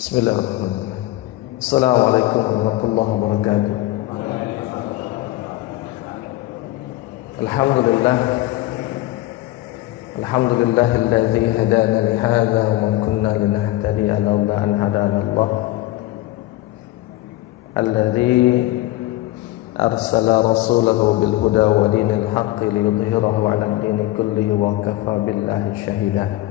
Bismillahirrahmanirrahim. Assalamualaikum warahmatullahi wabarakatuh. Alhamdulillah. Alhamdulillahilladzi hadana li hadza wa ma kunna linahtadiya laula an hadana Allah. Alladzi arsala rasulahu bil huda wa dinil haqqi liyudhhirahu 'ala ad-dini kullihi wa kafa billahi shahida.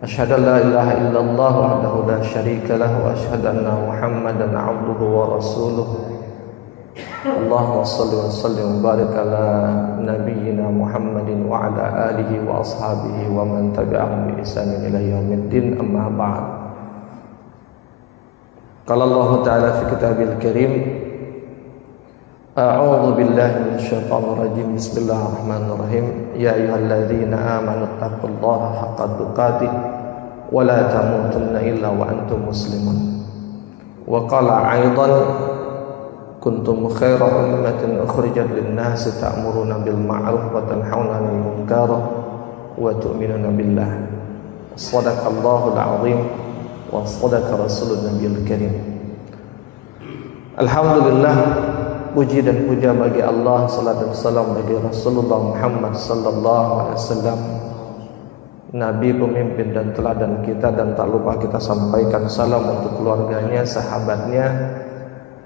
Asyhadu an la ilaha illallah wahdahu la syarika lahu wa asyhadu anna Muhammadan 'abduhu wa rasuluh. Allahumma shalli wa sallim wa barik ala nabiyyina Muhammadin wa ala alihi wa ashabihi wa man tabi'ahum bi ihsanin ila yaumiddin, amma ba'd. Qala Allah ta'ala fi kitabil karim, a'udzu billahi minasyaitonir rajim. Bismillahirrahmanirrahim. Ya ayyuhalladzina amanu taqullaha haqqa tuqatih wa la tamutunna illa wa antum muslimun. Wa qala aidan, kuntum khaira ummatin ukhrijat lin-nasi ta'muruna bil ma'ruf wa tanhauna 'anil munkar wa tu'minuna billah. Shadaqallahul 'azim wa shadaqa rasulun nabiyil karim. Alhamdulillah, puji dan puja bagi Allah, salat dan salam bagi Rasulullah Muhammad sallallahu alaihi wasallam, Nabi, pemimpin dan teladan kita, dan tak lupa kita sampaikan salam untuk keluarganya, sahabatnya,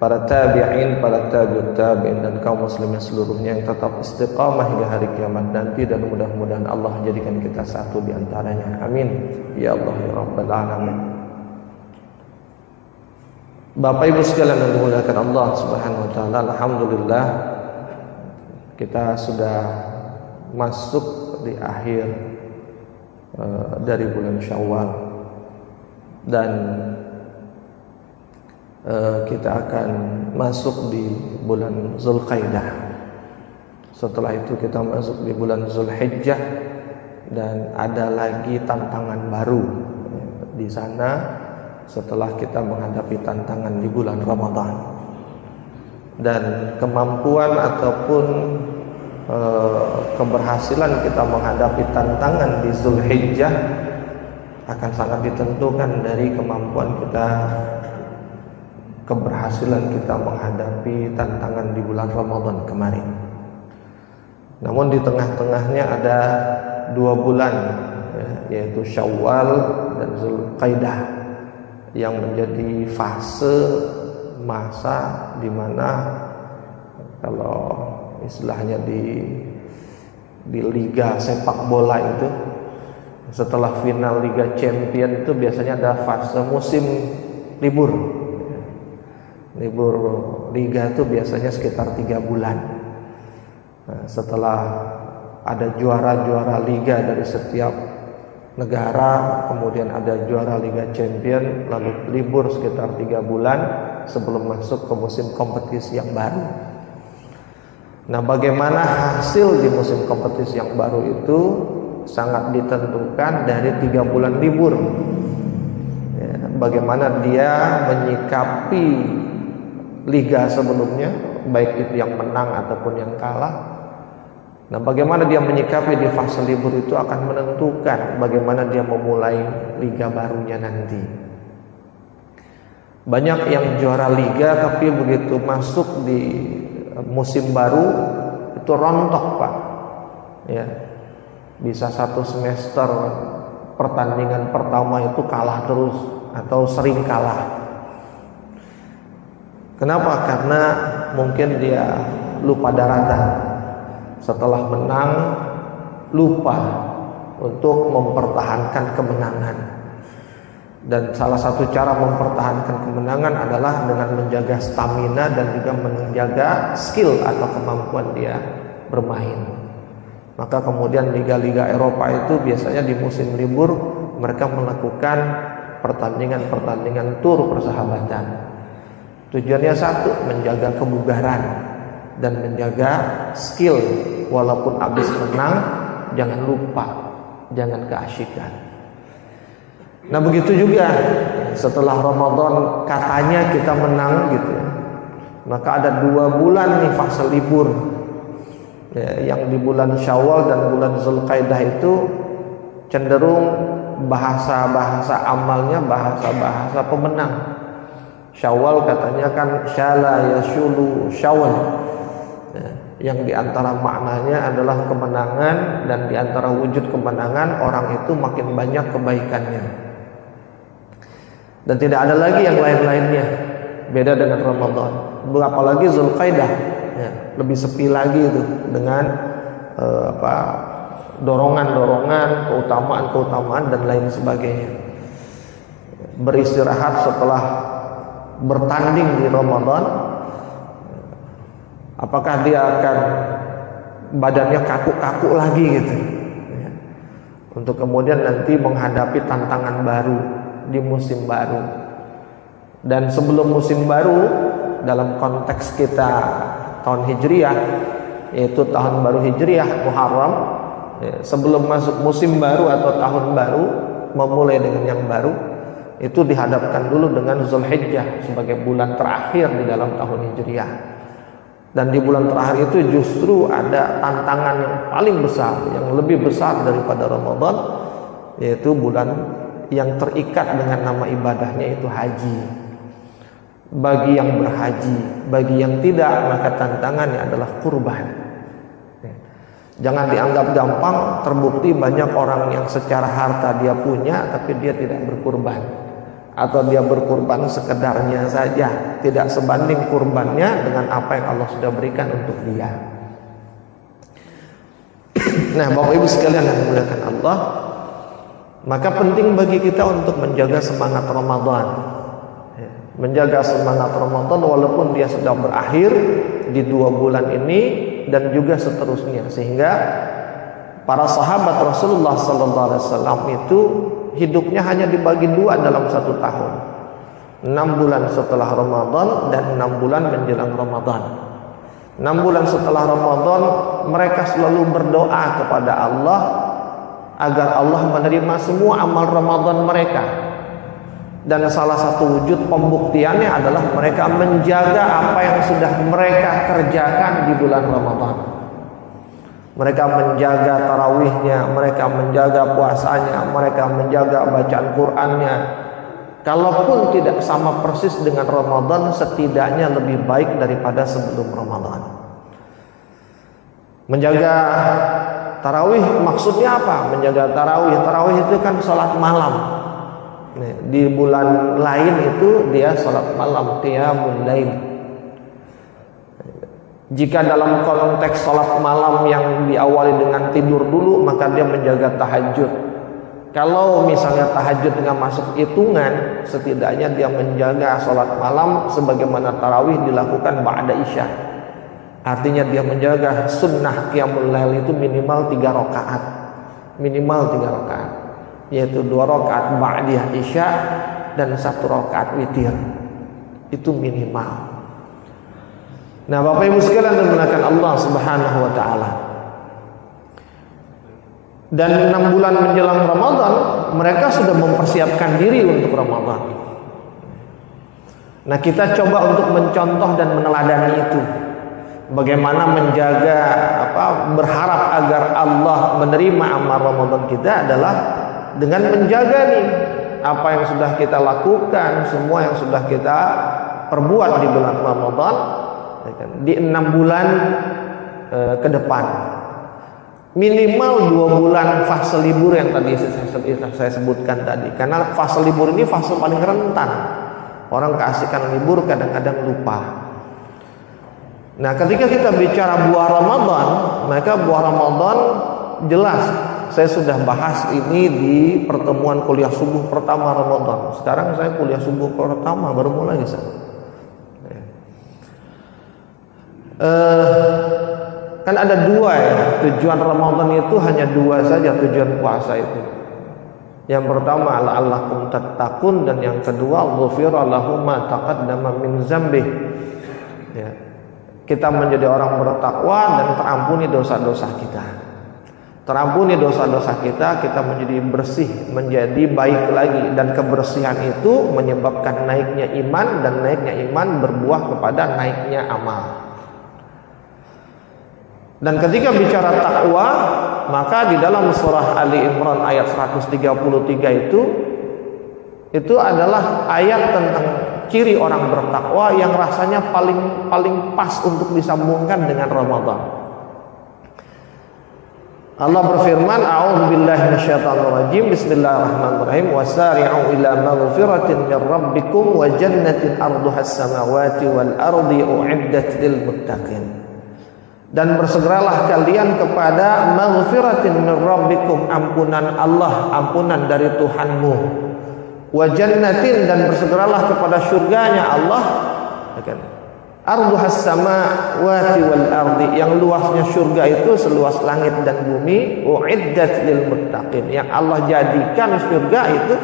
para tabi'in, para tabi'ut tabi'in, dan kaum muslimin seluruhnya yang tetap istiqamah hingga hari kiamat nanti, dan mudah-mudahan Allah jadikan kita satu di antaranya. Amin ya Allah ya rabbal alamin. Bapak Ibu sekalian yang dimuliakan Allah Subhanahu wa taala, alhamdulillah kita sudah masuk di akhir dari bulan Syawal, dan kita akan masuk di bulan Zulqaidah. Setelah itu kita masuk di bulan Zulhijjah, dan ada lagi tantangan baru di sana setelah kita menghadapi tantangan di bulan Ramadan. Dan kemampuan ataupun keberhasilan kita menghadapi tantangan di Zulhijjah akan sangat ditentukan dari kemampuan kita, keberhasilan kita menghadapi tantangan di bulan Ramadan kemarin. Namun di tengah-tengahnya ada 2 bulan, yaitu Syawal dan Zulqaidah, yang menjadi fase masa di mana kalau istilahnya di liga sepak bola itu, setelah final Liga Champion itu biasanya ada fase musim libur. Libur liga itu biasanya sekitar 3 bulan. Nah, setelah ada juara-juara liga dari setiap negara, kemudian ada juara Liga Champion, lalu libur sekitar 3 bulan sebelum masuk ke musim kompetisi yang baru. Nah, bagaimana hasil di musim kompetisi yang baru itu sangat ditentukan dari 3 bulan libur. Ya, bagaimana dia menyikapi liga sebelumnya, baik itu yang menang ataupun yang kalah. Nah, bagaimana dia menyikapi di fase libur itu akan menentukan bagaimana dia memulai liga barunya nanti. Banyak yang juara liga tapi begitu masuk di musim baru itu rontok, Pak. Ya. Bisa 1 semester pertandingan pertama itu kalah terus atau sering kalah. Kenapa? Karena mungkin dia lupa daratan. Setelah menang lupa untuk mempertahankan kemenangan. Dan salah satu cara mempertahankan kemenangan adalah dengan menjaga stamina dan juga menjaga skill atau kemampuan dia bermain. Maka kemudian liga-liga Eropa itu biasanya di musim libur mereka melakukan pertandingan-pertandingan tur persahabatan. Tujuannya satu, menjaga kebugaran dan menjaga skill. Walaupun habis menang, jangan lupa, jangan keasyikan. Nah, begitu juga setelah Ramadan katanya kita menang gitu ya, maka ada 2 bulan nih fase libur ya, yang di bulan Syawal dan bulan Zulqaidah itu cenderung bahasa-bahasa amalnya bahasa-bahasa pemenang. Syawal katanya kan syala yashulu syawal, yang diantara maknanya adalah kemenangan, dan diantara wujud kemenangan orang itu makin banyak kebaikannya, dan tidak ada lagi yang lain-lainnya. Beda dengan Ramadan, apalagi Zulqaidah, ya, lebih sepi lagi itu dengan dorongan-dorongan, keutamaan-keutamaan dan lain sebagainya. Beristirahat setelah bertanding di Ramadan, apakah dia akan badannya kaku-kaku lagi gitu ya, untuk kemudian nanti menghadapi tantangan baru di musim baru. Dan sebelum musim baru, dalam konteks kita tahun Hijriah, yaitu tahun baru Hijriah Muharram, ya, sebelum masuk musim baru atau tahun baru, memulai dengan yang baru, itu dihadapkan dulu dengan Zulhijjah sebagai bulan terakhir di dalam tahun Hijriah. Dan di bulan terakhir itu justru ada tantangan yang paling besar, yang lebih besar daripada Ramadan, yaitu bulan yang terikat dengan nama ibadahnya, itu haji. Bagi yang berhaji, bagi yang tidak, maka tantangannya adalah kurban. Jangan dianggap gampang. Terbukti banyak orang yang secara harta dia punya, tapi dia tidak berkurban, atau dia berkurban sekedarnya saja, tidak sebanding kurbannya dengan apa yang Allah sudah berikan untuk dia. Nah, Bapak Ibu sekalian yang dimuliakan Allah, maka penting bagi kita untuk menjaga semangat Ramadan. Menjaga semangat Ramadan walaupun dia sudah berakhir di 2 bulan ini dan juga seterusnya, sehingga para sahabat Rasulullah SAW itu hidupnya hanya dibagi 2 dalam 1 tahun, 6 bulan setelah Ramadan dan 6 bulan menjelang Ramadan. 6 bulan setelah Ramadan mereka selalu berdoa kepada Allah agar Allah menerima semua amal Ramadan mereka. Dan salah satu wujud pembuktiannya adalah mereka menjaga apa yang sudah mereka kerjakan di bulan Ramadan. Mereka menjaga tarawihnya, mereka menjaga puasanya, mereka menjaga bacaan Qur'annya. Kalaupun tidak sama persis dengan Ramadan, setidaknya lebih baik daripada sebelum Ramadan. Menjaga tarawih maksudnya apa? Menjaga tarawih, tarawih itu kan salat malam. Di bulan lain itu dia salat malam, qiyamul lail. Jika dalam konteks salat malam yang diawali dengan tidur dulu, maka dia menjaga tahajud. Kalau misalnya tahajud nggak masuk hitungan, setidaknya dia menjaga salat malam sebagaimana tarawih dilakukan ba'da isya. Artinya dia menjaga sunnah qiyamul lail itu minimal 3 rakaat. Minimal 3 rakaat, yaitu 2 rakaat ba'diyah isya dan 1 rakaat witir. Itu minimal. Nah, Bapak Ibu sekalian dimuliakan Allah Subhanahu wa taala. Dan 6 bulan menjelang Ramadan, mereka sudah mempersiapkan diri untuk Ramadan. Nah, kita coba untuk mencontoh dan meneladani itu. Bagaimana menjaga berharap agar Allah menerima amal Ramadan kita adalah dengan menjaga nih apa yang sudah kita lakukan, semua yang sudah kita perbuat di bulan Ramadan di 6 bulan ke depan. Minimal 2 bulan fase libur yang tadi saya sebutkan tadi. Karena fase libur ini fase paling rentan. Orang keasikan libur kadang-kadang lupa. Nah, ketika kita bicara buah Ramadan, maka buah Ramadan jelas saya sudah bahas ini di pertemuan kuliah subuh pertama Ramadan. Sekarang saya kuliah subuh pertama baru mulai kan ada 2 ya. Tujuan Ramadan itu hanya 2 saja, tujuan puasa itu. Yang pertama la'allakum tattaqun, dan yang kedua ghufira lahum ma taqaddama min dzambih. Ya. Kita menjadi orang bertakwa dan terampuni dosa-dosa kita. Terampuni dosa-dosa kita, kita menjadi bersih, menjadi baik lagi, dan kebersihan itu menyebabkan naiknya iman, dan naiknya iman berbuah kepada naiknya amal. Dan ketika bicara takwa, maka di dalam surah Ali Imran ayat 133 itu adalah ayat tentang ciri orang bertakwa yang rasanya paling pas untuk disambungkan dengan Ramadan. Allah berfirman, a'udzubillahi minasyaitonirrajim, bismillahirrahmanirrahim, wasari'u ila maghfiratin min rabbikum wa jannatin arduhas samawati wal ardi u'iddat lil muttaqin. Dan bersegeralah kalian kepada maghfiratin min rabbikum, ampunan Allah, ampunan dari Tuhanmu, wa jannatin, dan bersegeralah kepada surganya Allah, arduhas samawati wal ardi, yang luasnya surga itu seluas langit dan bumi, uiddat lil muttaqin, yang Allah jadikan surga itu,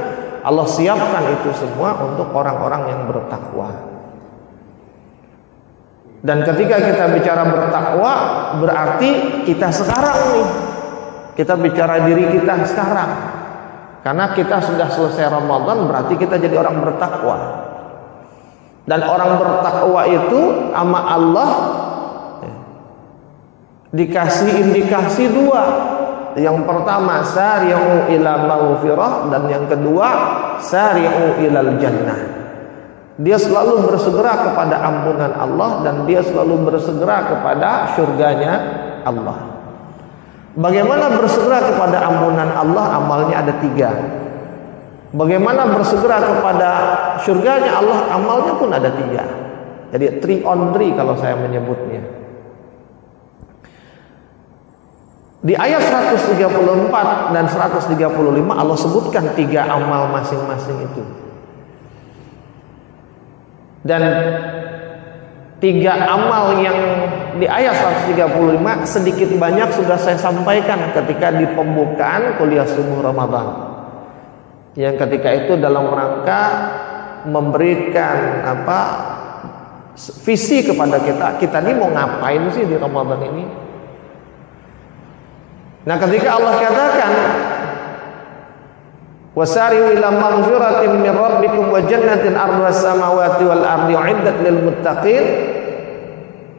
Allah siapkan itu semua untuk orang-orang yang bertakwa. Dan ketika kita bicara bertakwa, berarti kita sekarang nih, kita bicara diri kita sekarang. Karena kita sudah selesai Ramadan, berarti kita jadi orang bertakwa. Dan orang bertakwa itu sama Allah dikasih indikasi dua. Yang pertama, sari'u ila maghfirah, dan yang kedua, sari'u ilal jannah. Dia selalu bersegera kepada ampunan Allah, dan dia selalu bersegera kepada surganya Allah. Bagaimana bersegera kepada ampunan Allah? Amalnya ada 3. Bagaimana bersegera kepada surganya Allah? Amalnya pun ada 3. Jadi 3 on 3 kalau saya menyebutnya. Di ayat 134 dan 135 Allah sebutkan 3 amal masing-masing itu. Dan 3 amal yang di ayat 135 sedikit banyak sudah saya sampaikan ketika di pembukaan kuliah subuh Ramadan, yang ketika itu dalam rangka memberikan visi kepada kita ini mau ngapain sih di Ramadan ini. Nah, ketika Allah katakan wasari'u ila maghfiratin min rabbikum wa jannatin arduhas samawati wal ardi uiddat lil muttaqin,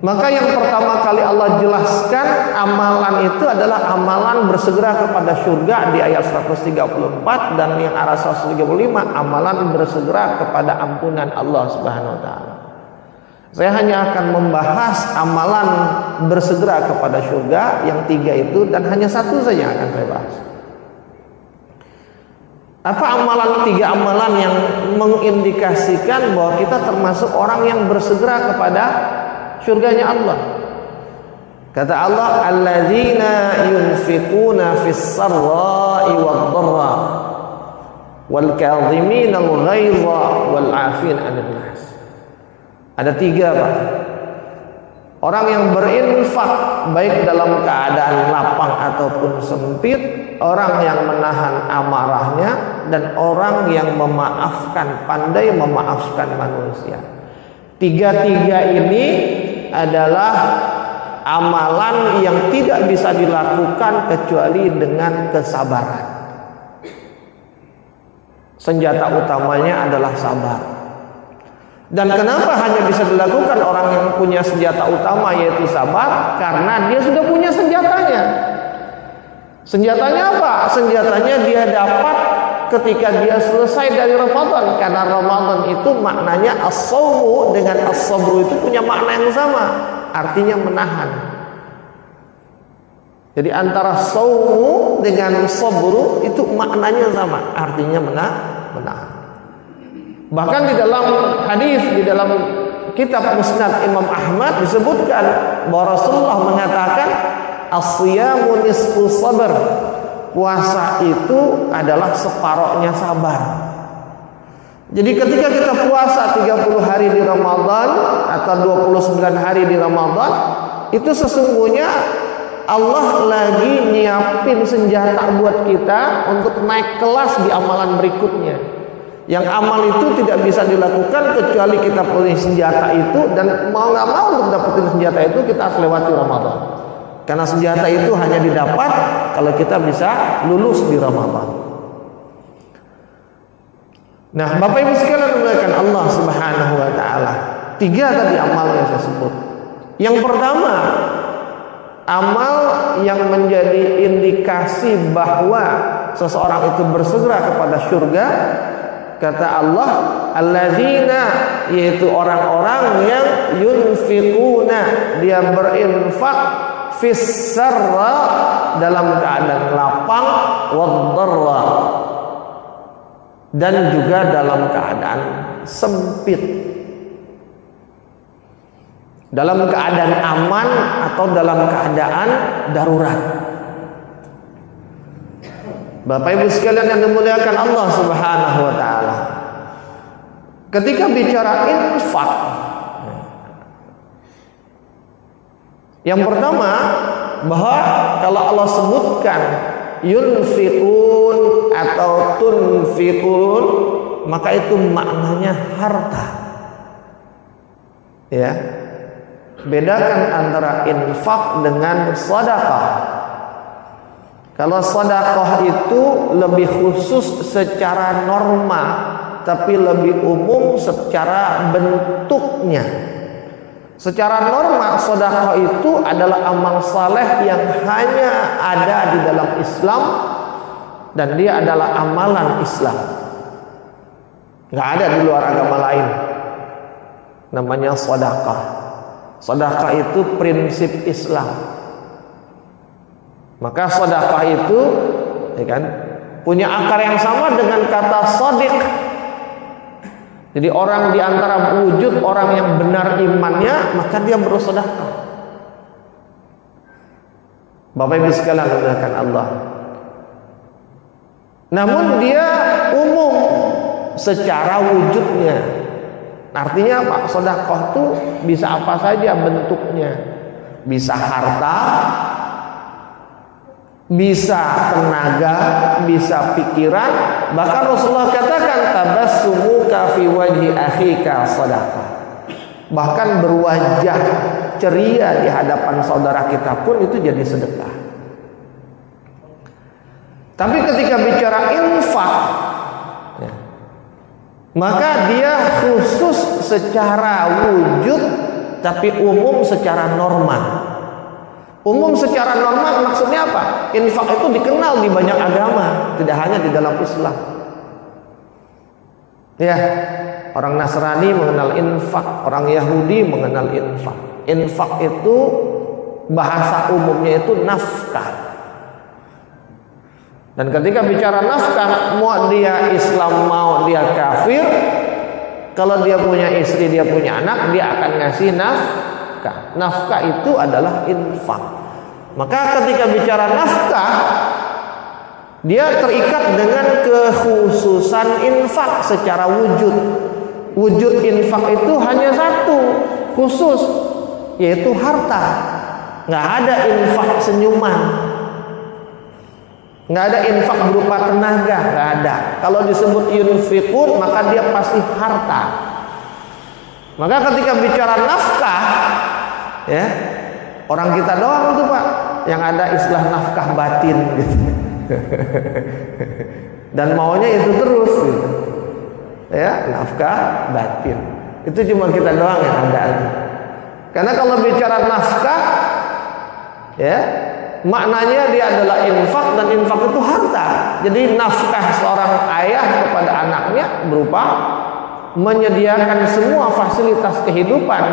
maka yang pertama kali Allah jelaskan amalan itu adalah amalan bersegera kepada surga di ayat 134, dan yang arah 135 amalan bersegera kepada ampunan Allah Subhanahu wa taala. Saya hanya akan membahas amalan bersegera kepada surga yang 3 itu, dan hanya 1 saja akan saya bahas. Apa amalan 3 amalan yang mengindikasikan bahwa kita termasuk orang yang bersegera kepada surganya Allah? Kata Allah, alladzina yunfiquna fis sarra'i wad-dharra wal kadhimina al-ghaidha wal 'afina 'anil nas. Ada 3, Pak. Orang yang berinfak baik dalam keadaan lapang ataupun sempit, orang yang menahan amarahnya, dan orang yang memaafkan, pandai memaafkan manusia. 3 ini adalah amalan yang tidak bisa dilakukan kecuali dengan kesabaran. Senjata utamanya adalah sabar. Dan kenapa hanya bisa dilakukan orang yang punya senjata utama yaitu sabar? Karena dia sudah punya senjatanya. Senjatanya apa? Senjatanya dia dapat ketika dia selesai dari Ramadan. Karena Ramadan itu maknanya as-sawmu dengan as-sabru itu punya makna yang sama, artinya menahan. Jadi antara sawmu dengan sabru itu maknanya sama, artinya menahan. Bahkan di dalam hadis, di dalam kitab Musnad Imam Ahmad disebutkan bahwa Rasulullah mengatakan as-siyamu nisfu sabr. Puasa itu adalah separohnya sabar. Jadi ketika kita puasa 30 hari di Ramadan atau 29 hari di Ramadan, itu sesungguhnya Allah lagi nyiapin senjata buat kita untuk naik kelas di amalan berikutnya. Yang amal itu tidak bisa dilakukan kecuali kita punya senjata itu, dan mau nggak mau untuk dapetin senjata itu kita harus lewati Ramadan. Karena senjata itu hanya didapat kalau kita bisa lulus di Ramadan. Nah, Bapak Ibu sekalian dimuliakan Allah Subhanahu wa taala. 3 tadi amal yang saya sebut. Yang pertama, amal yang menjadi indikasi bahwa seseorang itu bersegera kepada surga. Kata Allah, allazina, yaitu orang-orang yang yunfiquna, dia berinfak fis sarra, dalam keadaan lapang, waddarra, dan juga dalam keadaan sempit, dalam keadaan aman atau dalam keadaan darurat. Bapak Ibu sekalian yang dimuliakan Allah Subhanahu wa taala, ketika bicara infak, yang pertama bahwa kalau Allah sebutkan yunfiqun atau tunfiqun, maka itu maknanya harta. Ya. Bedakan antara infak dengan sedekah. Kalau sedekah itu lebih khusus secara norma, tapi lebih umum secara bentuknya. Secara norma, sedekah itu adalah amal saleh yang hanya ada di dalam Islam, dan dia adalah amalan Islam. Nggak ada di luar agama lain. Namanya sedekah. Sedekah itu prinsip Islam. Maka sedekah itu, ya kan, punya akar yang sama dengan kata shadiq. Jadi orang di antara wujud orang yang benar imannya, maka dia bersedekah. Bapak Ibu sekalian dimuliakan Allah. Namun dia umum secara wujudnya. Artinya apa? Sedekah itu bisa apa saja bentuknya. Bisa harta, bisa tenaga, bisa pikiran. Bahkan Rasulullah katakan, tabassumuka fi wajhi akhika sedekah. Bahkan berwajah ceria di hadapan saudara kita pun itu jadi sedekah. Tapi ketika bicara infak, ya, maka dia khusus secara wujud, tapi umum secara norma. Umum secara normal maksudnya apa? Infak itu dikenal di banyak agama, tidak hanya di dalam Islam. Ya, orang Nasrani mengenal infak, orang Yahudi mengenal infak. Infak itu bahasa umumnya itu nafkah. Dan ketika bicara nafkah, mau dia Islam mau dia kafir, kalau dia punya istri, dia punya anak, dia akan ngasih nafkah. Nafkah itu adalah infak. Maka ketika bicara nafkah, dia terikat dengan kekhususan infak secara wujud. Wujud infak itu hanya satu, khusus, yaitu harta. Nggak ada infak senyuman, nggak ada infak berupa tenaga, nggak ada. Kalau disebut yunfiqun, maka dia pasti harta. Maka ketika bicara nafkah, ya, orang kita doang itu Pak yang ada istilah nafkah batin gitu. Dan maunya itu terus gitu. Ya, nafkah batin. Itu cuma kita doang yang ada aja. Karena kalau bicara nafkah, ya, maknanya dia adalah infak, dan infak itu harta. Jadi nafkah seorang ayah kepada anaknya berupa menyediakan semua fasilitas kehidupan,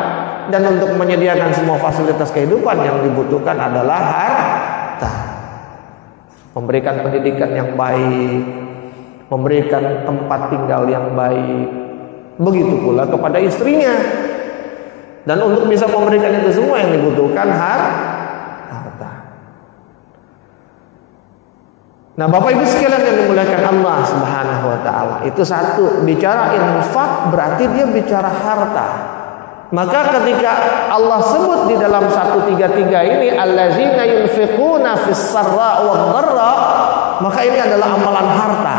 dan untuk menyediakan semua fasilitas kehidupan yang dibutuhkan adalah harta. Memberikan pendidikan yang baik, memberikan tempat tinggal yang baik, begitu pula kepada istrinya. Dan untuk bisa memberikan itu semua yang dibutuhkan harta. Nah, Bapak Ibu sekalian yang dimuliakan Allah Subhanahu wa taala, itu satu, bicara infak berarti dia bicara harta. Maka ketika Allah sebut di dalam 133 ini allazina yunfiquna fis sarra wad dharra, maka ini adalah amalan harta.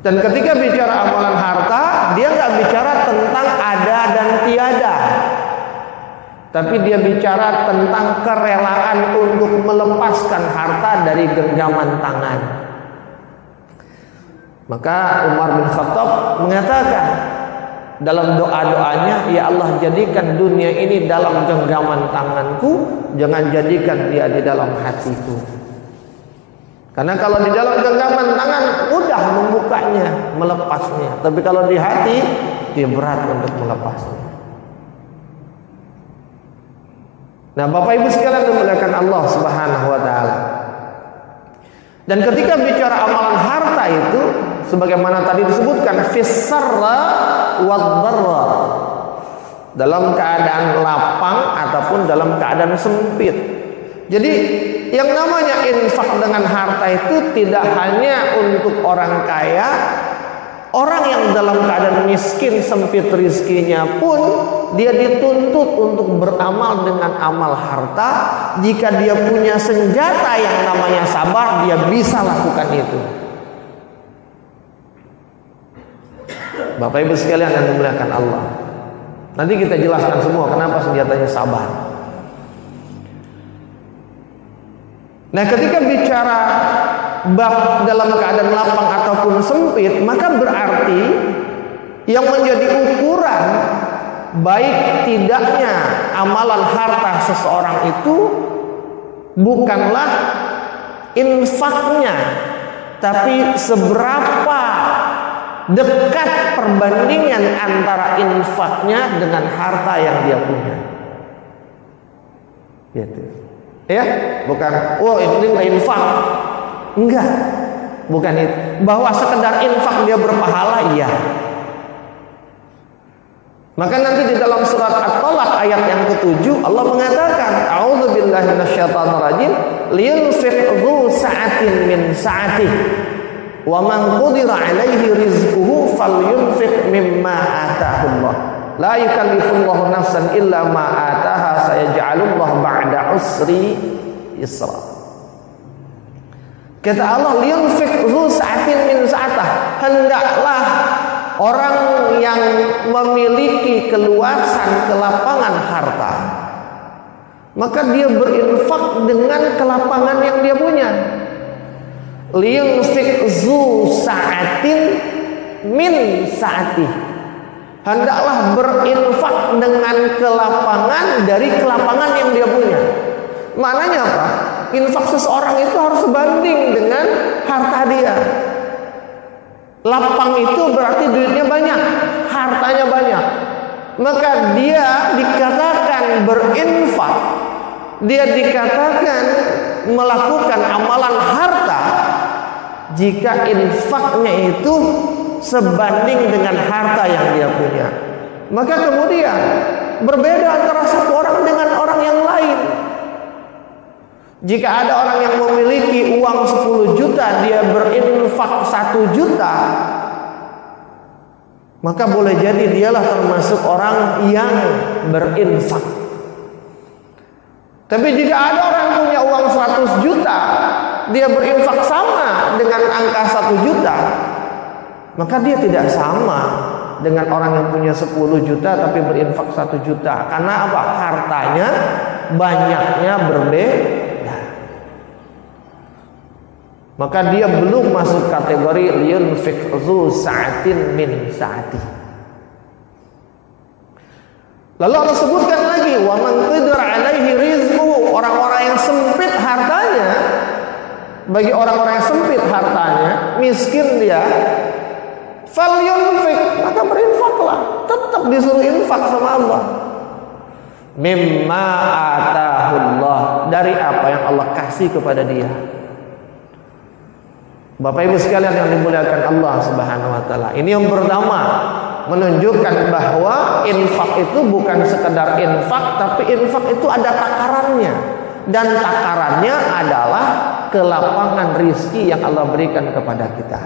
Dan ketika bicara amalan harta, dia nggak bicara tentang ada dan tiada, tapi dia bicara tentang kerelaan untuk melepaskan harta dari genggaman tangan. Maka Umar bin Khattab mengatakan, dalam doa-doanya, ya Allah jadikan dunia ini dalam genggaman tanganku, jangan jadikan dia di dalam hatiku. Karena kalau di dalam genggaman tangan mudah membukanya, melepasnya. Tapi kalau di hati, dia berat untuk melepasnya. Nah, Bapak Ibu sekalian dimuliakan Allah Subhanahu wa taala. Dan ketika bicara amalan harta itu, sebagaimana tadi disebutkan, fis-sarra wad-dharra, dalam keadaan lapang ataupun dalam keadaan sempit. Jadi yang namanya infak dengan harta itu tidak hanya untuk orang kaya, orang yang dalam keadaan miskin sempit rizkinya pun dia dituntut untuk beramal dengan amal harta. Jika dia punya senjata yang namanya sabar, dia bisa lakukan itu. Bapak Ibu sekalian yang dimuliakan Allah, nanti kita jelaskan semua kenapa senjatanya sabar. Nah, ketika bicara bab dalam keadaan lapang ataupun sempit, maka berarti yang menjadi ukuran baik tidaknya amalan harta seseorang itu bukanlah infaknya, tapi seberapa dekat perbandingan antara infaknya dengan harta yang dia punya. Gitu. Ya, bukan ini nggak infak. Enggak. Bukan itu. Bahwa sekedar infak dia berpahala, iya. Maka nanti di dalam surat At-Talaq ayat yang ke-7 Allah mengatakan, a'udzubillahi minasyaitonirrajim, liyunfiq dzu sa'atin min sa'atihi wa man qudira 'alaihi rizquhu falyunfiq mimma ataahu Allah. La yukallifullahu nafsan illa ma ataha, sayaj'alullahu ba'da usri yusra. Kata Allah, liyunfiq dzu sa'atin min sa'atah, hendaklah orang yang memiliki keluasan kelapangan harta, maka dia berinfak dengan kelapangan yang dia punya. Liyunfiq dzu sa'atin min sa'atihi, hendaklah berinfak dengan kelapangan dari kelapangan yang dia punya. Maknanya apa? Infak seseorang itu harus sebanding dengan harta dia. Lapang itu berarti duitnya banyak, hartanya banyak. Maka dia dikatakan berinfak, dia dikatakan melakukan amalan harta jika infaknya itu sebanding dengan harta yang dia punya. Maka kemudian berbeda antara satu orang dengan orang yang lain. Jika ada orang yang memiliki uang 10 juta, dia berinfak 1 juta, maka boleh jadi dialah termasuk orang yang berinfak. Tapi jika ada orang yang punya uang 100 juta, dia berinfak sama dengan angka 1 juta, maka dia tidak sama dengan orang yang punya 10 juta tapi berinfak 1 juta. Karena apa? Hartanya banyaknya berbeda. Maka dia belum masuk kategori liyunfiq dzu sa'atin min sa'ati. Lalu Allah sebutkan lagi, wa man qadara 'alaihi rizquhu, orang-orang yang sempit hartanya. Bagi orang-orang yang sempit hartanya, miskin dia, falyunfiq, maka berinfaklah. Tetap disuruh infak sama Allah. Mimma atahullah, dari apa yang Allah kasih kepada dia. Bapak Ibu sekalian yang dimuliakan Allah Subhanahu wa taala, ini yang pertama menunjukkan bahwa infak itu bukan sekedar infak, tapi infak itu ada takarannya, dan takarannya adalah kelapangan rizki yang Allah berikan kepada kita.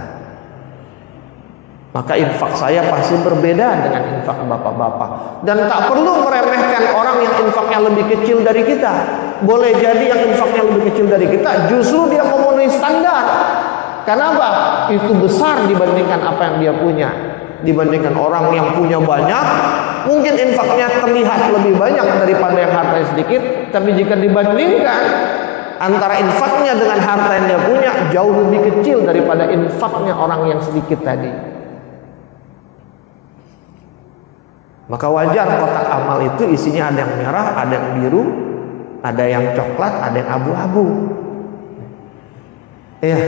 Maka infak saya pasti berbeda dengan infak bapak-bapak, dan tak perlu meremehkan orang yang infaknya lebih kecil dari kita. Boleh jadi yang infaknya lebih kecil dari kita justru dia memenuhi standar. Kenapa? Itu besar dibandingkan apa yang dia punya. Dibandingkan orang yang punya banyak, mungkin infaknya terlihat lebih banyak daripada yang hartanya sedikit. Tapi jika dibandingkan antara infaknya dengan harta yang dia punya, jauh lebih kecil daripada infaknya orang yang sedikit tadi. Maka wajar kotak amal itu isinya ada yang merah, ada yang biru, ada yang coklat, ada yang abu-abu. Iya,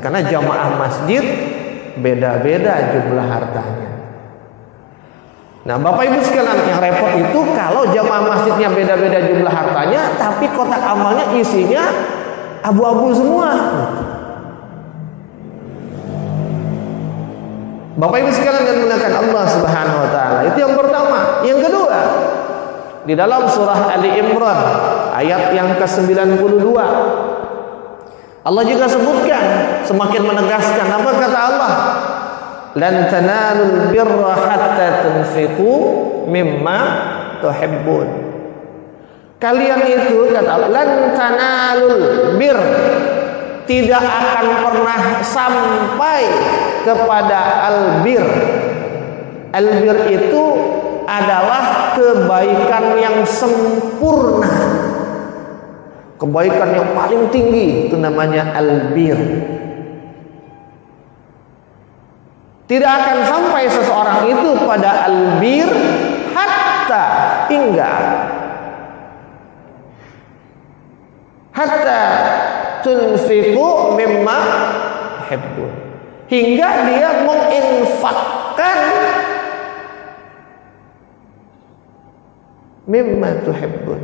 karena jamaah masjid beda-beda jumlah hartanya. Nah, Bapak Ibu sekalian, yang repot itu kalau jamaah masjidnya beda-beda jumlah hartanya, tapi kotak amalnya isinya abu-abu semua. Bapak Ibu sekalian yang dimuliakan Allah Subhanahu wa taala. Itu yang pertama. Yang kedua, di dalam surah Ali Imran ayat yang ke-92 Allah juga sebutkan, semakin menegaskan, apa kata Allah? Lan tanalul birra hatta tunfiqu mimma tuhibbun. Kalian itu, kata Allah, lan tanalul bir, tidak akan pernah sampai kepada albir. Albir itu adalah kebaikan yang sempurna, kebaikan yang paling tinggi, itu namanya albir. Tidak akan sampai seseorang itu pada albir hatta tunfiqu mimma tuhibbun, hingga dia menginfakkan mimma tuhibbun,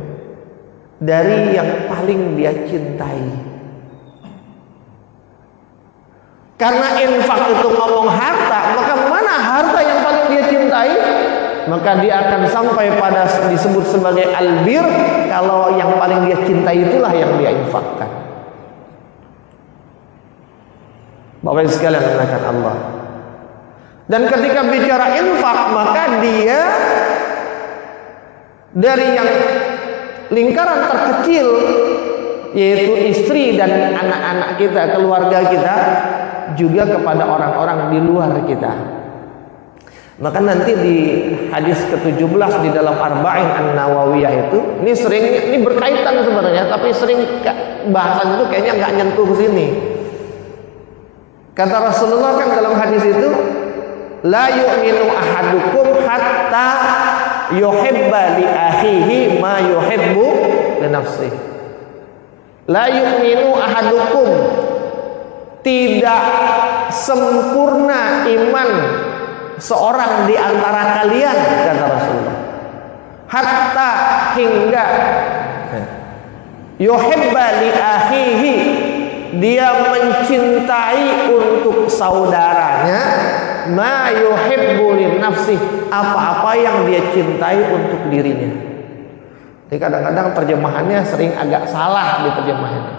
dari yang paling dia cintai. Karena infak itu ngomong harta, maka mana harta yang paling dia cintai? Maka dia akan sampai pada disebut sebagai albir kalau yang paling dia cintai itulah yang dia infakkan. Bapak Ibu sekalian dimuliakan Allah. Dan ketika bicara infak, maka dia dari yang lingkaran terkecil, yaitu istri dan anak-anak kita, keluarga kita, juga kepada orang-orang di luar kita. Maka nanti di hadis ke-17 di dalam Arba'in An-Nawawiyah itu, ini berkaitan sebenarnya, tapi sering bahasan itu kayaknya nggak nyentuh ke sini. Kata Rasulullah kan dalam hadis itu, la yu'minu ahadukum hatta yuhibba li akhihi ma yuhibbu li nafsihi. La yu'minu ahadukum, tidak sempurna iman seorang di antara kalian, kata Rasulullah, hatta hingga yuhibba li akhihi, dia mencintai untuk saudaranya ma yuhibbu li nafsihi, apa-apa yang dia cintai untuk dirinya. Jadi kadang-kadang terjemahannya sering agak salah di terjemahannya.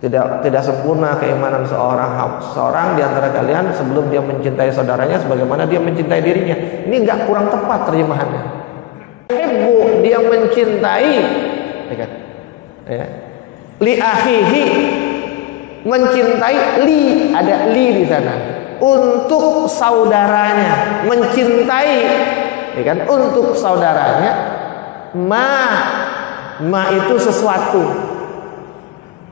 Tidak sempurna keimanan seorang di antara kalian sebelum dia mencintai saudaranya sebagaimana dia mencintai dirinya. Ini enggak, kurang tepat terjemahannya. Ibu dia mencintai, ya, li akhihi, mencintai li, ada li di sana, untuk saudaranya, mencintai, ya kan, untuk saudaranya. Ma itu sesuatu,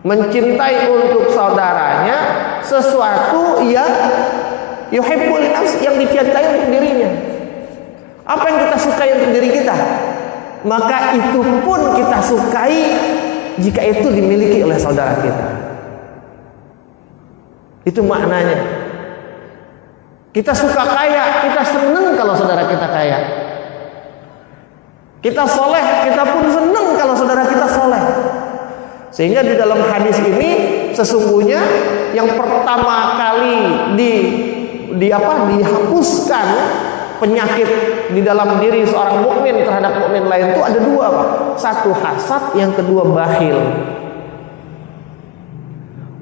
mencintai untuk saudaranya sesuatu yang yuhibbul nafs, yang dicintai untuk dirinya. Apa yang kita sukai untuk diri kita, maka itu pun kita sukai jika itu dimiliki oleh saudara kita. Itu maknanya. Kita suka kaya, kita senang kalau saudara kita kaya. Kita soleh, kita pun senang kalau saudara kita soleh. Sehingga di dalam hadis ini sesungguhnya yang pertama kali dihapuskan penyakit di dalam diri seorang mukmin terhadap mukmin lain itu ada dua, Pak. Satu hasad, yang kedua bakhil.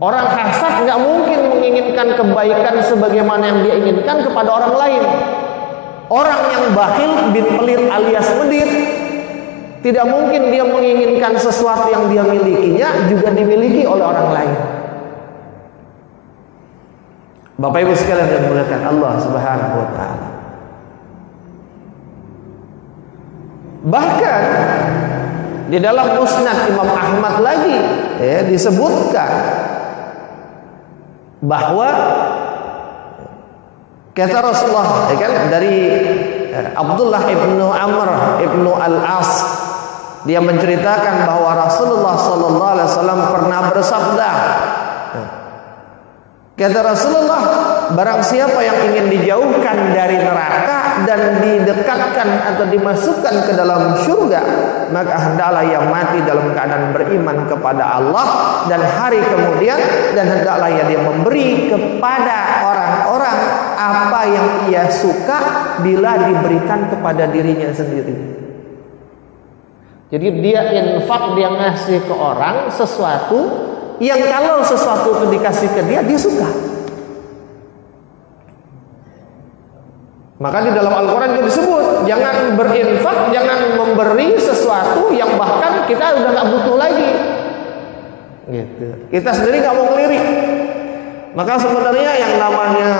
Orang hasad nggak mungkin menginginkan kebaikan sebagaimana yang dia inginkan kepada orang lain. Orang yang bakhil bin pelit alias medit, tidak mungkin dia menginginkan sesuatu yang dia milikinya juga dimiliki oleh orang lain. Bapak Ibu sekalian yang dimuliakan Allah Subhanahu wa taala. Bahkan di dalam Musnad Imam Ahmad lagi disebutkan bahwa kata Rasulullah, kan, dari Abdullah ibnu Amr ibnu Al-As, dia menceritakan bahwa Rasulullah sallallahu alaihi wasallam pernah bersabda, kata Rasulullah, barang siapa yang ingin dijauhkan dari neraka dan didekatkan atau dimasukkan ke dalam surga, maka hendaklah ia mati dalam keadaan beriman kepada Allah dan hari kemudian, dan hendaklah ia dia memberi kepada orang-orang apa yang ia suka bila diberikan kepada dirinya sendiri. Jadi dia infak, dia ngasih ke orang sesuatu yang kalau sesuatu itu dikasih ke dia, dia suka. Maka di dalam Al-Quran juga disebut, jangan berinfak, jangan memberi sesuatu yang bahkan kita udah gak butuh lagi. Gitu. Kita sendiri gak mau ngelirik. Maka sebenarnya yang namanya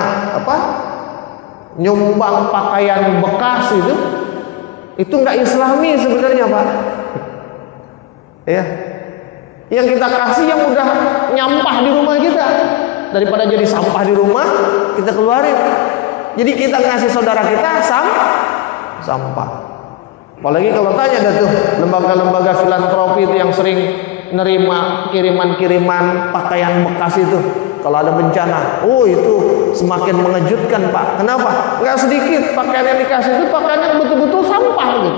nyumbang pakaian bekas itu gak Islami sebenarnya, Pak. Ya. Yang kita kasih yang udah nyampah di rumah kita, daripada jadi sampah di rumah, kita keluarin. Jadi kita ngasih saudara kita sampah. Apalagi kalau tanya ada tuh lembaga-lembaga filantropi itu yang sering nerima kiriman-kiriman pakaian bekas itu. Kalau ada bencana, itu semakin mengejutkan, Pak. Kenapa? Nggak sedikit pakaian yang dikasih itu pakaian yang betul-betul sampah gitu.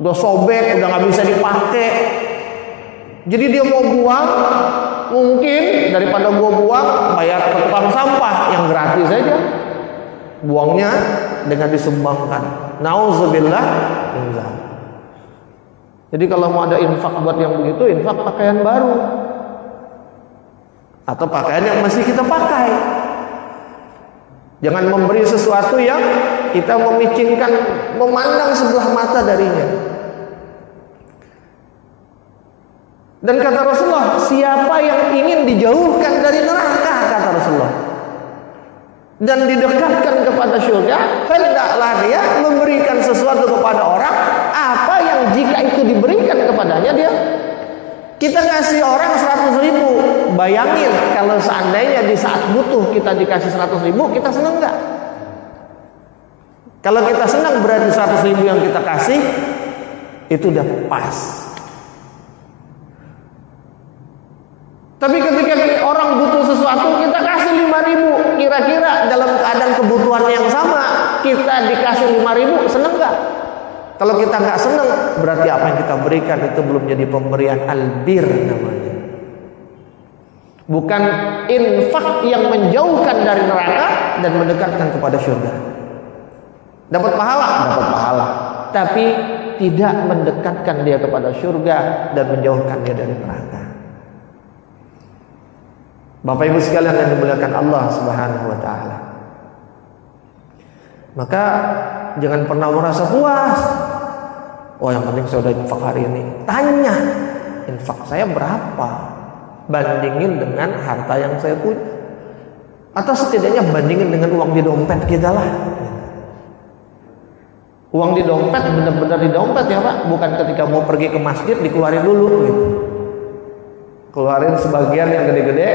Udah sobek, udah nggak bisa dipakai. Jadi dia mau buang, mungkin daripada gua buang, bayar ke tukang sampah yang gratis saja. Buangnya dengan disumbangkan. Nauzubillah. Jadi kalau mau ada infak buat yang begitu, infak pakaian baru atau pakaian yang masih kita pakai. Jangan memberi sesuatu yang kita memicinkan, memandang sebelah mata darinya. Dan kata Rasulullah, siapa yang ingin dijauhkan dari neraka, kata Rasulullah, dan didekatkan kepada surga, hendaklah dia memberikan sesuatu kepada orang apa yang jika itu diberikan kepadanya dia. Kita ngasih orang 100.000, bayangin kalau seandainya di saat butuh kita dikasih 100.000, kita senang nggak? Kalau kita senang berarti 100.000 yang kita kasih itu udah pas. Tapi ketika orang butuh sesuatu, kita kasih 5.000, kira-kira dalam keadaan kebutuhan yang sama, kita dikasih 5.000, seneng nggak? Kalau kita nggak seneng, berarti apa yang kita berikan itu belum jadi pemberian albir namanya. Bukan infak yang menjauhkan dari neraka dan mendekatkan kepada surga. Dapat pahala, tapi tidak mendekatkan dia kepada surga dan menjauhkan dia dari neraka. Bapak Ibu sekalian yang dimuliakan Allah Subhanahu wa taala. Maka jangan pernah merasa puas. Yang penting saya udah infak hari ini. Tanya, infak saya berapa? Bandingin dengan harta yang saya punya. Atau setidaknya bandingin dengan uang di dompet kita lah. Uang di dompet benar-benar di dompet ya Pak, bukan ketika mau pergi ke masjid dikeluarin dulu gitu. Keluarin sebagian yang gede-gede.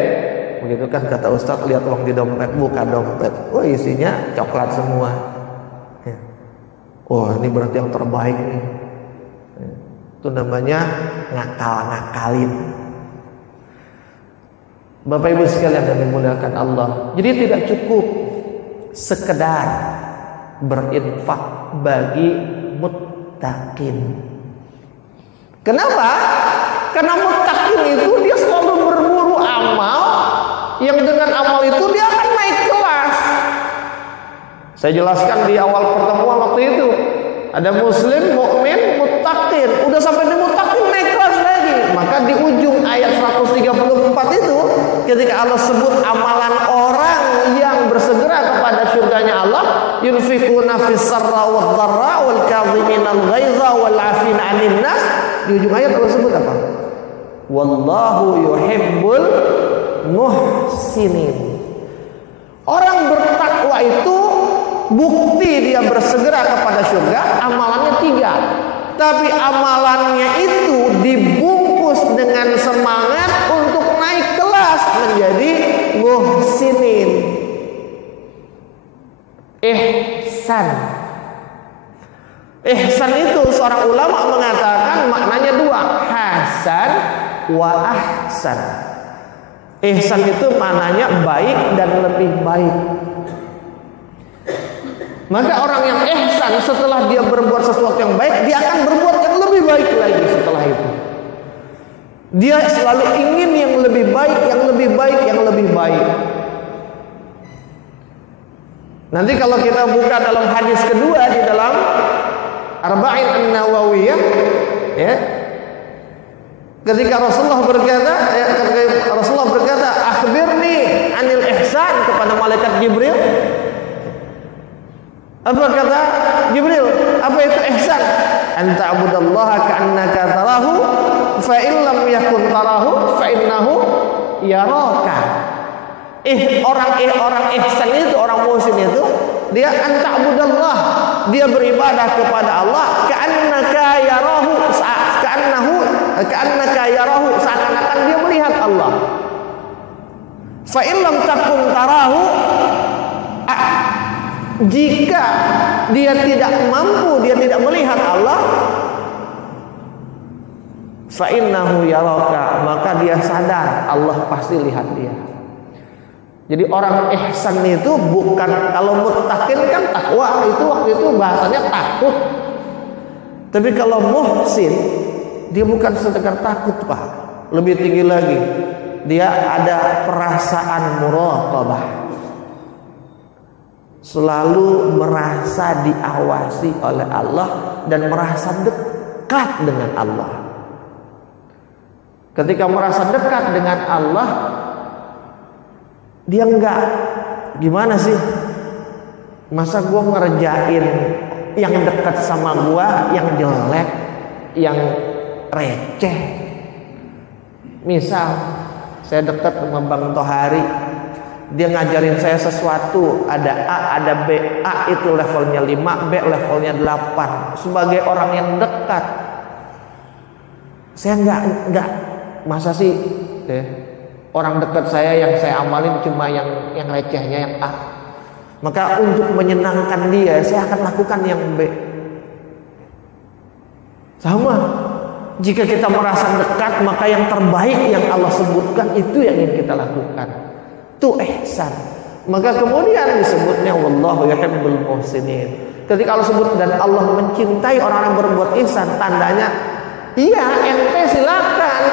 Begitu kan kata Ustadz, lihat uang di dompet, buka dompet, isinya coklat semua. Ini berarti yang terbaik nih. Itu namanya ngakal-ngakalin. Bapak Ibu sekalian yang dimuliakan Allah, jadi tidak cukup sekedar berinfak bagi muttaqin. Kenapa? Karena muttaqin itu dia selalu berburu amal yang dengan amal itu dia akan naik kelas. Saya jelaskan di awal pertemuan waktu itu, ada muslim, mukmin, muttaqin. Udah sampai di muttaqin naik kelas lagi. Maka di ujung ayat 134 itu, ketika Allah sebut amalan orang yang bersegera kepada surganya Allah, yunfikuna fis sarra wad dharra wal kadhiminal ghaiza wal 'afina 'anil nas. Di ujung ayat Allah sebut apa? Wallahu yuhibbul muhsinin. Orang bertakwa itu bukti dia bersegera kepada surga, amalannya 3. Tapi amalannya itu dibungkus dengan semangat untuk naik kelas menjadi muhsinin. Ihsan. Ihsan itu seorang ulama mengatakan maknanya dua, hasan wa ahsan. Ihsan itu maknanya baik dan lebih baik. Maka orang yang ihsan setelah dia berbuat sesuatu yang baik, dia akan berbuat yang lebih baik lagi setelah itu. Dia selalu ingin yang lebih baik, yang lebih baik, yang lebih baik. Nanti kalau kita buka dalam hadis kedua di dalam Arba'in An-Nawawiyah, ya, ketika Rasulullah berkata, akhbirni anil ihsan kepada malaikat Jibril. Apa kata Jibril? Apa itu ihsan? An ta'budallaha ka'annaka tarahu fa in lam yakun tarahu fa innahu yaraka. Orang ihsan itu, orang muhsin itu, dia an ta'budallah, dia beribadah kepada Allah ka'annaka yarahu, seakan-akan dia melihat Allah. Fa in lam takun tarahu, jika dia tidak mampu, dia tidak melihat Allah, fa innahu yaraka, maka dia sadar Allah pasti lihat dia. Jadi orang ihsan itu bukan, kalau muttaqin kan takwa, itu waktu itu bahasanya takut. Tapi kalau muhsin, dia bukan sekedar takut, Pak. Lebih tinggi lagi, dia ada perasaan muraqabah. Selalu merasa diawasi oleh Allah dan merasa dekat dengan Allah. Ketika merasa dekat dengan Allah, dia enggak, gimana sih, masa gua ngerjain yang dekat sama gua yang jelek, yang receh. Misal saya dekat sama Bang Tohari, dia ngajarin saya sesuatu, ada A, ada B. A itu levelnya 5, B levelnya 8. Sebagai orang yang dekat, saya enggak, masa sih orang dekat saya yang saya amalin cuma yang recehnya, yang A. Maka untuk menyenangkan dia, saya akan lakukan yang B. Sama, jika kita merasa dekat, maka yang terbaik yang Allah sebutkan itu yang ingin kita lakukan. Itu ihsan. Maka kemudian disebutnya wallahu yuhibbul muhsinin. Ketika Allah sebut dan Allah mencintai orang yang berbuat ihsan, tandanya iya, ente silakan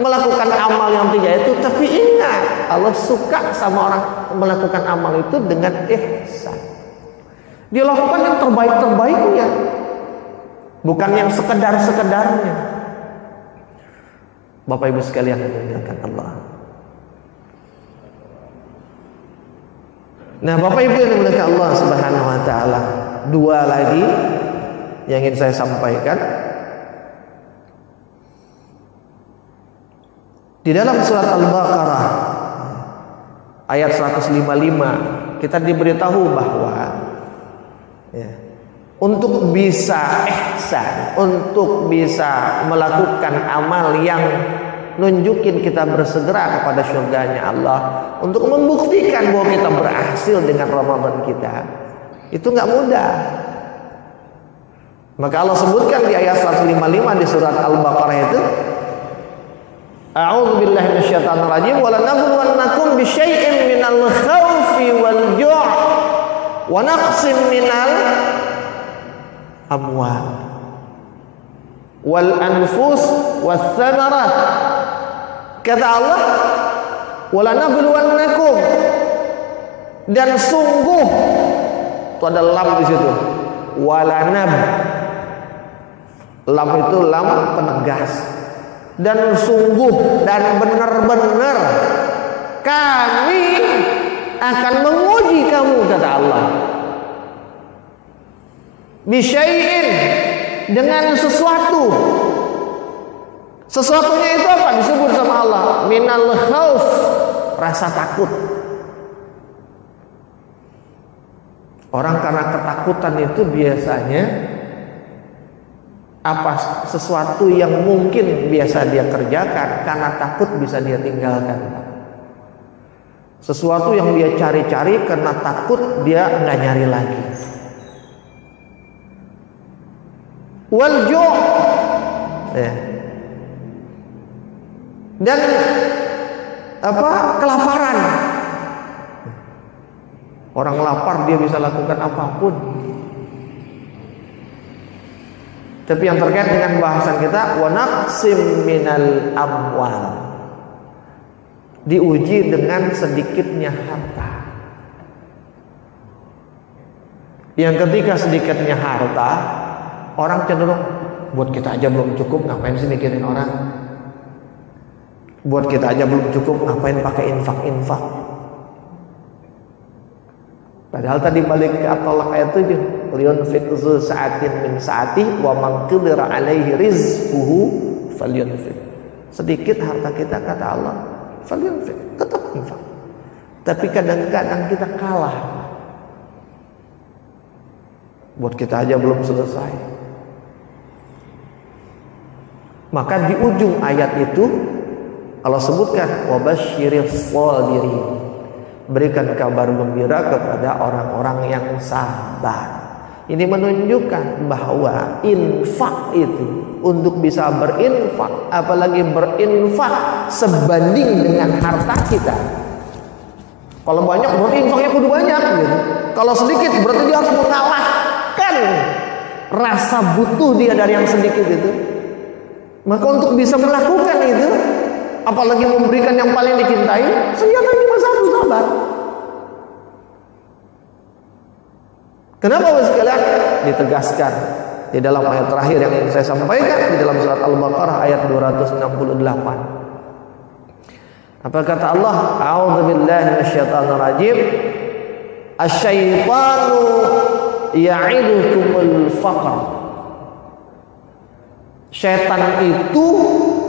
melakukan amal yang 3 itu, tapi ingat Allah suka sama orang melakukan amal itu dengan ihsan. Dia lakukan yang terbaik-terbaiknya, bukan yang sekedar-sekedarnya. Bapak Ibu sekalian yang dimuliakan Allah. Nah, Bapak Ibu yang dimuliakan Allah Subhanahu wa taala, 2 lagi yang ingin saya sampaikan. Di dalam surat Al-Baqarah ayat 155 kita diberitahu bahwa untuk bisa ihsan, untuk bisa melakukan amal yang nunjukin kita bersegera kepada surganya Allah, untuk membuktikan bahwa kita berhasil dengan Ramadan kita, itu nggak mudah. Maka Allah sebutkan di ayat 155 di surat Al-Baqarah itu, a'udzu billahi minasyaitonir rajim, wa lanabluwannakum bisyai'in minal khaufi wal ju' wa naqsin minal amwal wal anfus was thamarat. Kata Allah, wa lanabluwannakum, dan sungguh, itu ada lam di situ, walanab, lam itu lam penegas, dan sungguh dan benar-benar kami akan menguji kamu, kata Allah. Bisyai'in, dengan sesuatu. Sesuatunya itu apa? Disebut sama Allah, minal khauf, rasa takut. Orang karena ketakutan itu biasanya apa, sesuatu yang mungkin biasa dia kerjakan, karena takut bisa dia tinggalkan. Sesuatu yang dia cari-cari, karena takut dia nggak nyari lagi. wal ju', ya. Dan kelaparan. Orang lapar dia bisa lakukan apapun. Tapi yang terkait dengan bahasan kita, wa naqsim minal amwal, diuji dengan sedikitnya harta. Yang ketika sedikitnya harta, orang cenderung, buat kita aja belum cukup, ngapain sih mikirin orang? Buat kita aja belum cukup, ngapain pakai infak-infak? Padahal tadi balik ke At-Talaq ayat 7, liyunfiq dzu sa'atin min sa'ati wa man qadira 'alaihi rizquhu falyunfiq. Sedikit harta kita, kata Allah, falyunfiq, tetap infak. Tapi kadang-kadang kita kalah. Buat kita aja belum selesai. Maka di ujung ayat itu Allah sebutkan wabasyiris shabirin, berikan kabar gembira kepada orang-orang yang sabar. Ini menunjukkan bahwa infak itu, untuk bisa berinfak, apalagi berinfak sebanding dengan harta kita. Kalau banyak berarti infaknya kudu banyak gitu. Kalau sedikit berarti dia harus mengalahkan rasa butuh dia dari yang sedikit itu. Maka untuk bisa melakukan itu, apalagi memberikan yang paling dicintai, senjata cuma satu, sabar. Kenapa Bapak sekalian? Ditegaskan di dalam ayat terakhir yang ingin saya sampaikan, di dalam surat Al-Baqarah ayat 268. Apa kata Allah? A'udzubillahi minasyaitonir rajim. Asy-syaitanu ya'idukumul faqr. Syaitan itu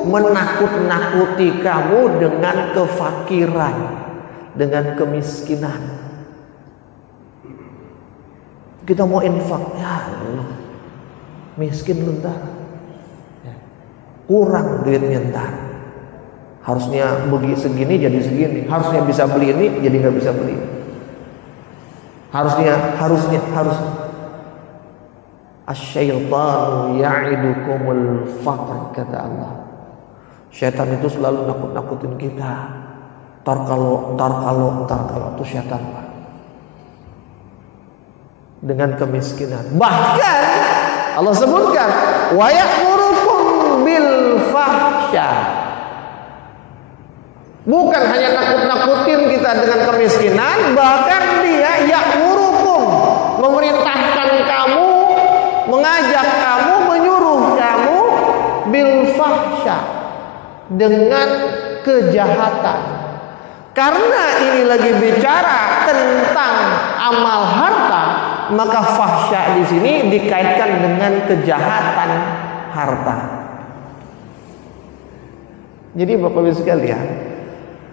menakut-nakuti kamu dengan kefakiran, dengan kemiskinan. Kita mau infak, ya Allah, miskin bentar, kurang duitnya ntar. Harusnya beli segini jadi segini, harusnya bisa beli ini jadi nggak bisa beli. Harusnya. Asy-syaitanu ya'idukumul faqr, kata Allah. Syaitan itu selalu nakut-nakutin kita. Ntar kalau itu syaitan, Pak. Dengan kemiskinan. Bahkan Allah sebutkan wa ya'murukum bil fahsya. Bukan hanya nakut-nakutin kita dengan kemiskinan, bahkan dia ya'murukum, memerintahkan kamu, mengajak kamu, menyuruh kamu bil fahsya, dengan kejahatan. Karena ini lagi bicara tentang amal harta, maka fahsya di sini dikaitkan dengan kejahatan harta. Jadi Bapak Ibu sekalian,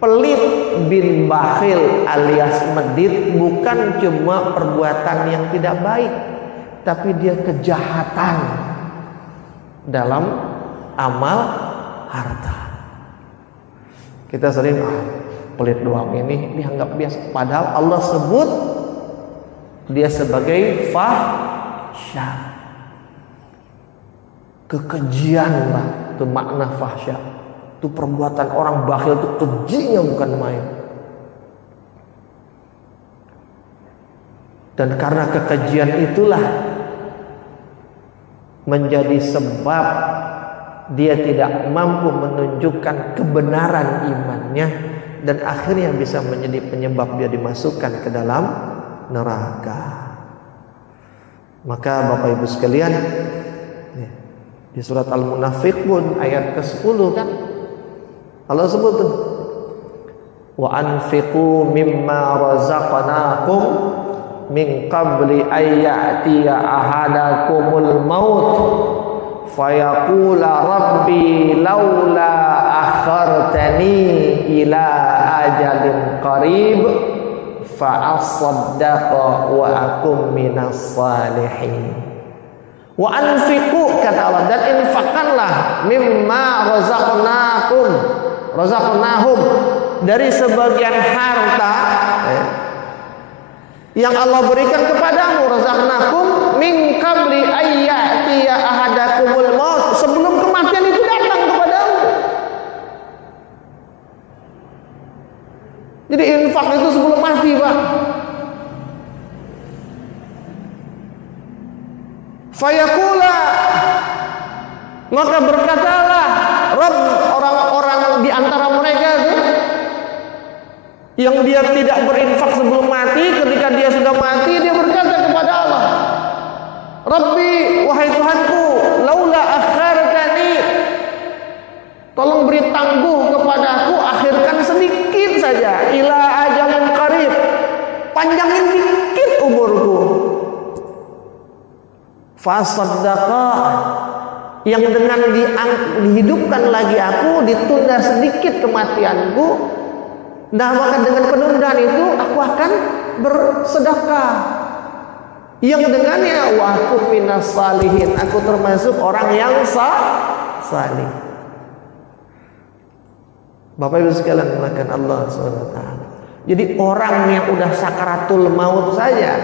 pelit bin bakhil alias medit bukan cuma perbuatan yang tidak baik, tapi dia kejahatan dalam amal harta. Kita sering pelit doang ini dianggap biasa, padahal Allah sebut dia sebagai fahsya. Kekejian lah, itu makna fahsya. Itu perbuatan orang bakhil, itu kejinya bukan main. Dan karena kekejian itulah menjadi sebab dia tidak mampu menunjukkan kebenaran imannya, dan akhirnya bisa menjadi penyebab dia dimasukkan ke dalam neraka. Maka Bapak Ibu sekalian, di surat Al-Munafiqun ayat ke-10 kan Allah sebut tuh, wa anfiqu mimma razaqnakum min qabli ayyatiya ahadakumul maut fayaqula rabbi laula akhartani ila ajalin qarib fa asaddaqa wa akum minas salihin. Wa anfiqu, kata Allah, dan infakkanlah mimma razaqnahum, dari sebagian harta yang Allah berikan kepadamu. Razaqnakum min qabli ayyatiya ahadakumul maut, sebelum kematian itu datang kepadamu. Jadi infak itu sebelum mati, Pak. Fayaqula, maka berkatalah Rabb, orang-orang di antara mereka itu yang dia tidak berinfak sebelum mati, ketika dia sudah mati dia berkata kepada Allah, Rabbi, wahai Tuhanku, laula akhartani, tolong beri tangguh kepadaku, akhirkan sedikit saja, ila ajalin qarib, panjangin dikit umurku. Fasaddaqa, yang dengan dihidupkan lagi aku, ditunda sedikit kematianku. Nah, maka dengan penundaan itu aku akan bersedekah, yang dengannya wa aku minas salihin, aku termasuk orang yang salih. Bapak Ibu sekalian melakukan Allah SWT. Jadi orang yang udah sakaratul maut saja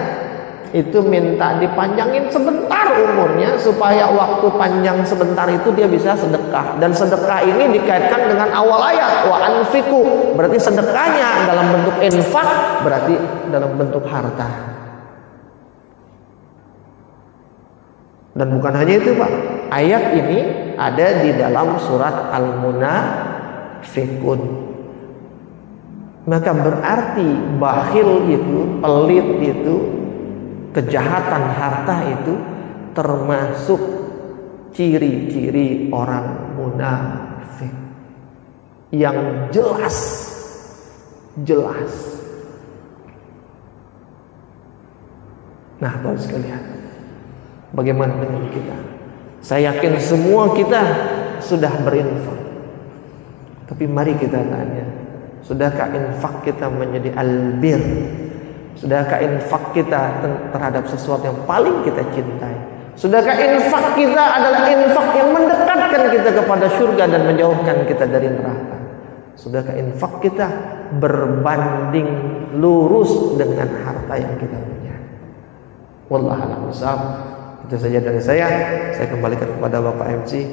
itu minta dipanjangin sebentar umurnya, supaya waktu panjang sebentar itu dia bisa sedekah. Dan sedekah ini dikaitkan dengan awal ayat, wa anfiqu, berarti sedekahnya dalam bentuk infak, berarti dalam bentuk harta. Dan bukan hanya itu, Pak, ayat ini ada di dalam surat Al-Munafiqun. Maka berarti bakhil itu, pelit itu, kejahatan harta itu termasuk ciri-ciri orang munafik yang jelas. Nah, Bapak sekalian, bagaimana dengan kita? Saya yakin semua kita sudah berinfak. Tapi mari kita tanya, sudahkah infak kita menjadi albir? Sudahkah infak kita terhadap sesuatu yang paling kita cintai? Sudahkah infak kita adalah infak yang mendekatkan kita kepada surga dan menjauhkan kita dari neraka? Sudahkah infak kita berbanding lurus dengan harta yang kita punya? Wallahu a'lam bishawab. Itu saja dari saya kembalikan kepada Bapak MC.